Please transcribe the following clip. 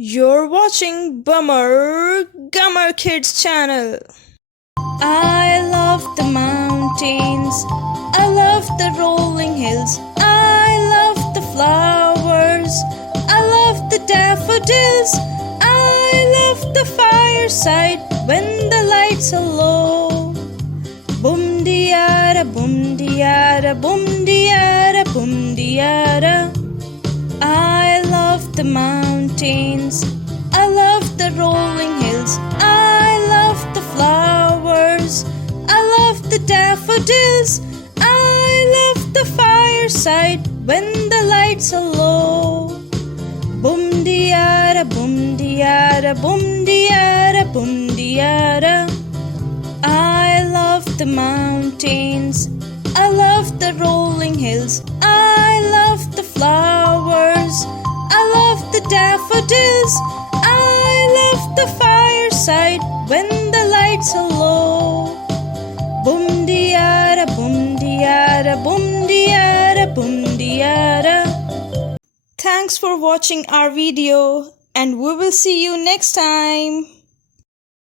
You're watching Bummer Gummer Kids channel. I love the mountains. I love the rolling hills. I love the flowers. I love the daffodils. I love the fireside when the lights are low. Boom-dee-a-da, boom-dee-a-da, boom-dee-a-da, boom-dee-a-da. I love the mountains. I love the rolling hills. I love the flowers. I love the daffodils. I love the fireside when the lights are low. Boom-dee-a-da, boom-dee-a-da, boom-dee-a-da, boom-dee-a-da. I love the mountains. I love the rolling hills. I love the flowers. I love the daffodils. I love the fireside when the lights are low. Boom-dee-a-da, boom-dee-a-da, boom-dee-a-da, boom-dee-a-da. Thanks for watching our video, and we will see you next time.